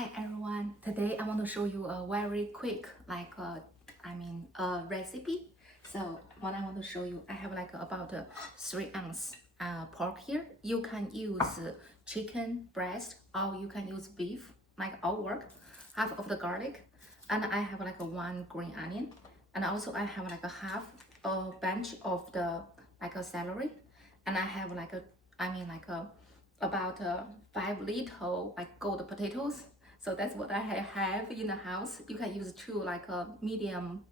Hi everyone, today I want to show you a very quick recipe. So what I want to show you, I have about 3 ounce pork here. You can use chicken breast or you can use beef, all work. Half of the garlic, and I have 1 green onion, and also I have a half a bunch of the celery, and I have about 5 little gold potatoes. So that's what I have in the house. You can use 2 medium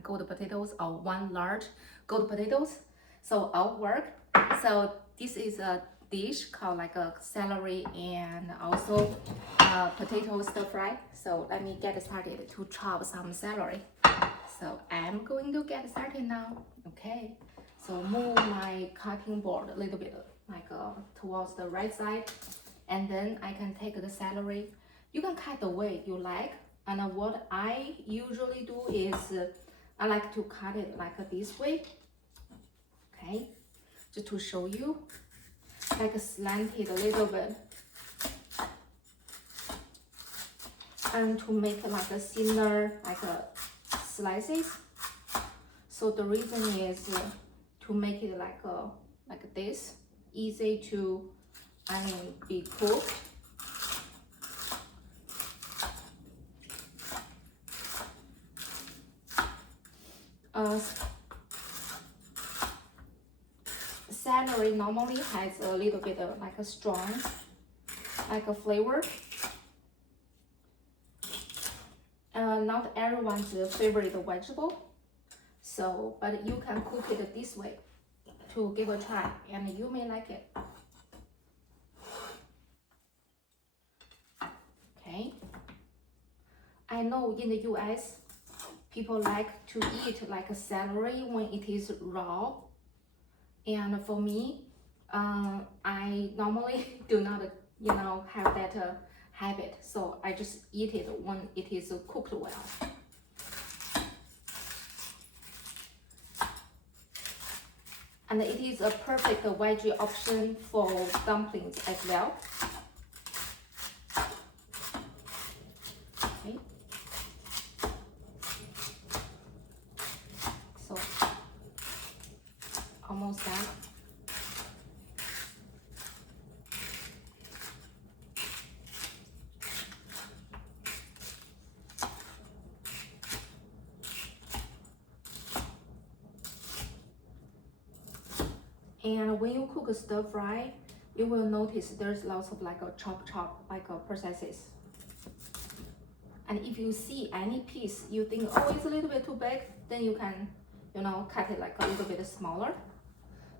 gold potatoes or 1 large gold potatoes. So all work. So this is a dish called a celery and also potato stir fry. So let me get started to chop some celery. So I'm going to get started now. Okay, so move my cutting board a little bit towards the right side, and then I can take the celery. You can cut the way you like, and what I usually do is I like to cut it this way. Okay, just to show you, slanted a little bit, and to make a thinner slices. So the reason is to make it like this, easy to be cooked. Celery normally has a little bit of a strong a flavor. Not everyone's favorite vegetable, so but you can cook it this way to give a try, and you may like it. Okay, I know in the US people like to eat celery when it is raw, and for me I normally do not have that habit, so I just eat it when it is cooked well. And it is a perfect veggie option for dumplings as well. Okay. So almost done. And when you cook a stir fry, you will notice there's lots of chop processes. And if you see any piece you think, oh, it's a little bit too big, then you can cut it a little bit smaller.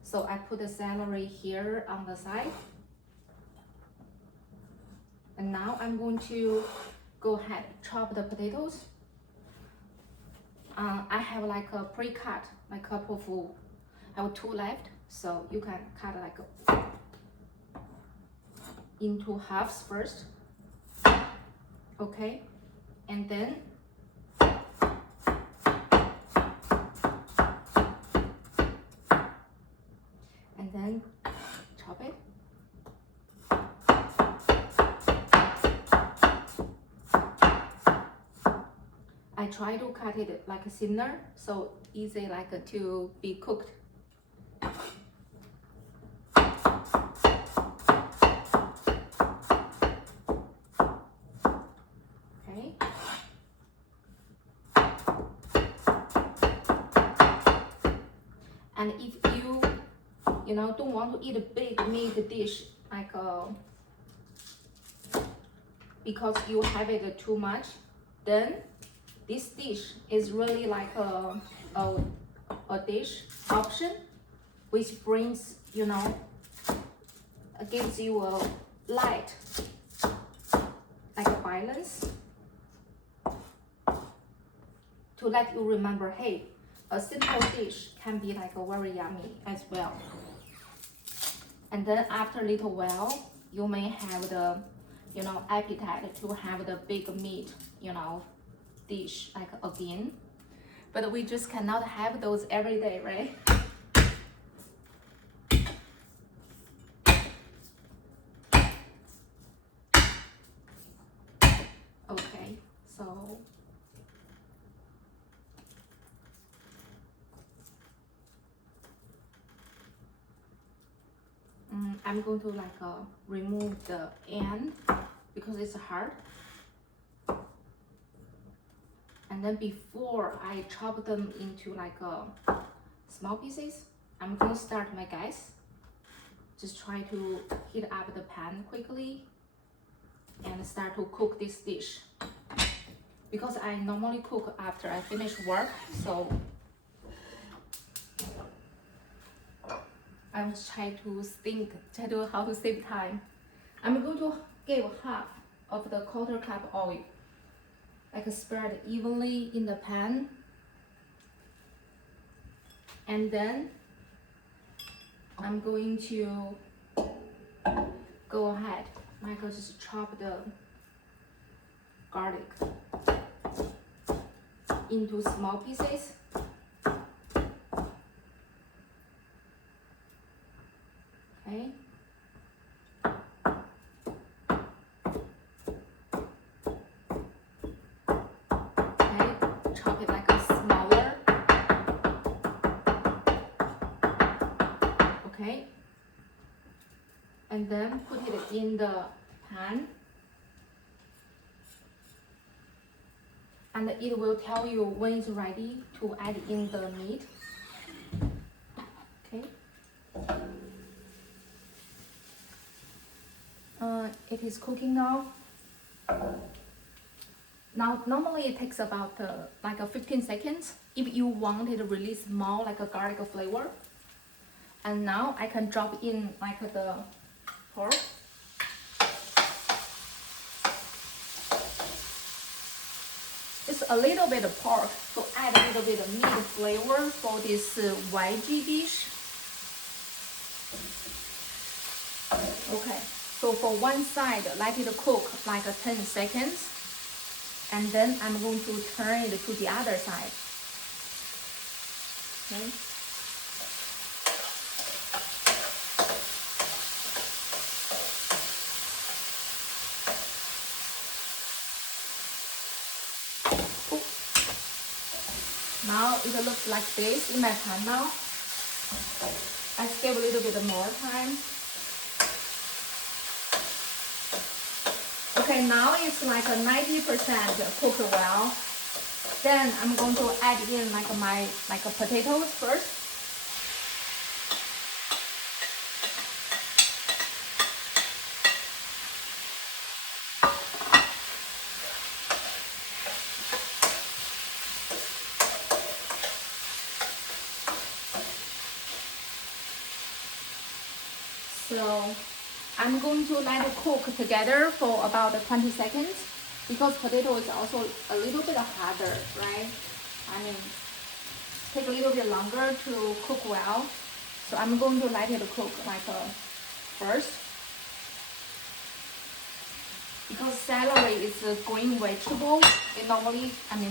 So I put the celery here on the side, and now I'm going to go ahead chop the potatoes. I have a pre-cut cup of, I have 2 left, so you can cut into halves first. Okay, and then chop it. I try to cut it thinner, so easy to be cooked. Okay. And if you don't want to eat a big meat dish because you have it too much, then this dish is really a dish option, which brings gives you a light balance to let you remember, hey, a simple dish can be very yummy as well. And then after a little while, you may have the appetite to have the big meat dish again, but we just cannot have those every day, right? I'm going to like remove the end because it's hard. And then before I chop them into like small pieces, I'm going to start my gas. Just try to heat up the pan quickly and start to cook this dish. Because I normally cook after I finish work, so I was trying to how to save time. I'm going to give half of the quarter cup oil, like spread evenly in the pan, and then I'm going to go ahead, Michael, just chop the garlic into small pieces. Okay. Okay, chop it like a smaller. Okay. And then put it in the pan. And it will tell you when it's ready to add in the meat. Okay. It is cooking now. Now, normally it takes about like 15 seconds if you want it to release more like a garlic flavor. And now I can drop in like the pork. Just a little bit of pork to add a little bit of meat flavor for this veggie dish. Okay, so for one side, let it cook like 10 seconds. And then I'm going to turn it to the other side. Okay. Now it looks like this in my pan now. I give a little bit more time. Okay, now it's like a 90% cooked well. Then I'm going to add in like my potatoes first. So I'm going to let it cook together for about 20 seconds because potato is also a little bit harder, right? I mean, take a little bit longer to cook well. So I'm going to let it cook like first. Because celery is a green vegetable, it normally,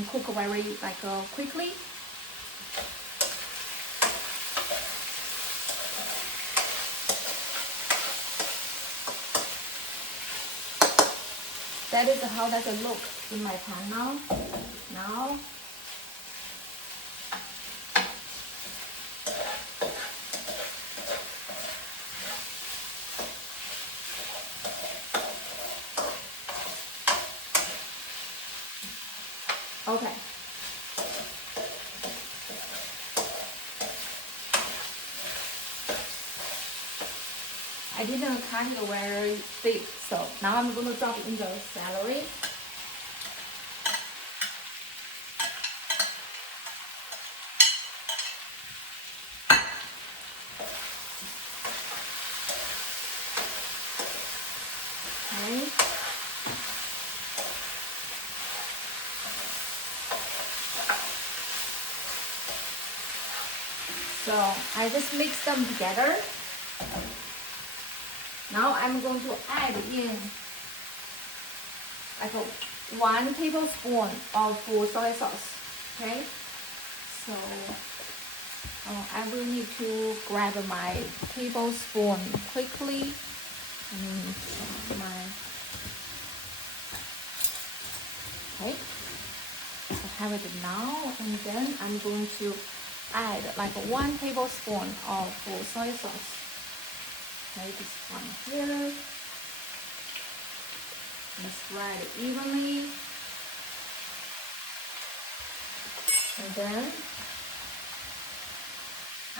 cook very quickly. That is how does it look in my pan now. Okay. I didn't cut it very thick, so now I'm going to drop in the celery. Okay. So I just mix them together. Now I'm going to add in like 1 tablespoon of soy sauce. Okay. So I will need to grab my tablespoon quickly. Okay. So have it now, and then I'm going to add like 1 tablespoon of soy sauce. Okay, this one here. And spread it evenly. And then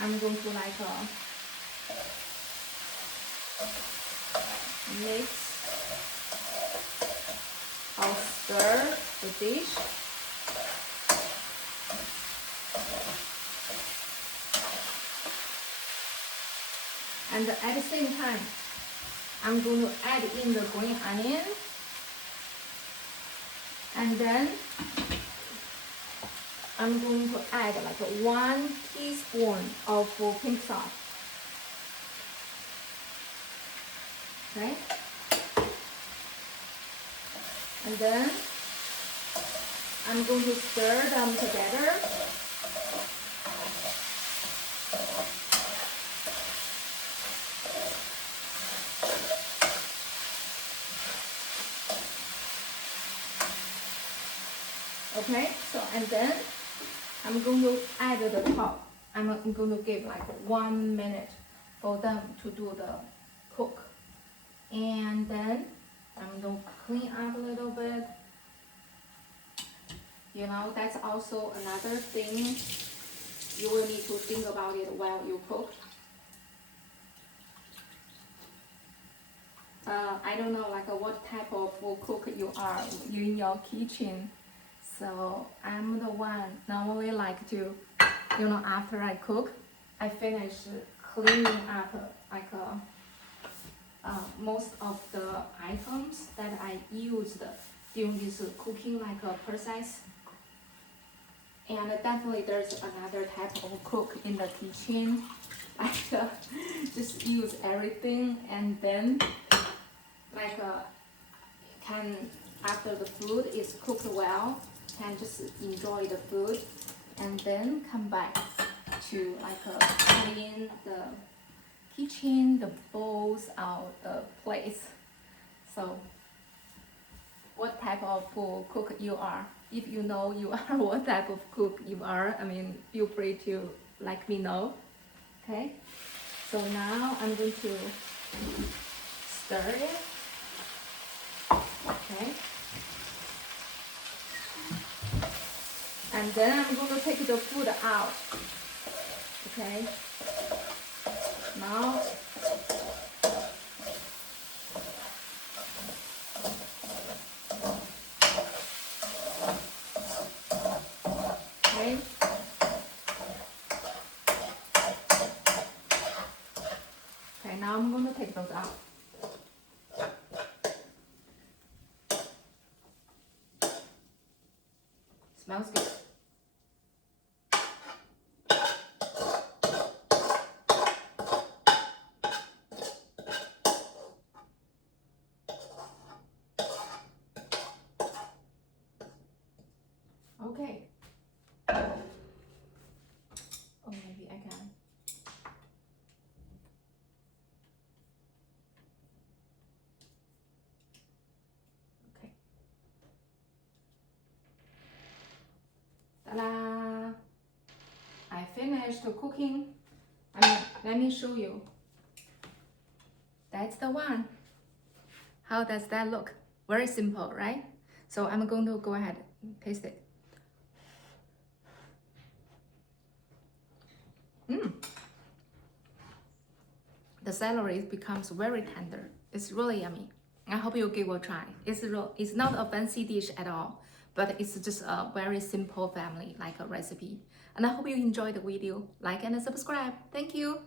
I'm going to like mix or stir the dish. And at the same time, I'm going to add in the green onion. And then I'm going to add like 1 teaspoon of pink salt. Okay? And then I'm going to stir them together. Okay, so and then I'm going to add the top. I'm going to give like 1 minute for them to do the cook. And then I'm going to clean up a little bit. You know, that's also another thing you will need to think about it while you cook. I don't know like what type of cook you are in your kitchen. So I'm the one normally like to, you know, after I cook, I finish cleaning up like most of the items that I used during this cooking process. And definitely there's another type of cook in the kitchen, like just use everything and then can, after the food is cooked well, can just enjoy the food and then come back to clean the kitchen, the bowls, or the plates. So what type of cook you are? If you know you are what type of cook you are, I mean, feel free to let me know. Okay, so now I'm going to stir it. Okay, and then I'm going to take the food out. Okay, now okay. Okay, now I'm going to take those out. Smells good. Okay. Oh, maybe I can. Okay. Ta-da! I finished cooking. Let me show you. That's the one. How does that look? Very simple, right? So I'm going to go ahead and taste it. The celery becomes very tender. It's really yummy. I hope you give it a try. It's not a fancy dish at all, but it's just a very simple family recipe. And I hope you enjoyed the video. Like and subscribe. Thank you.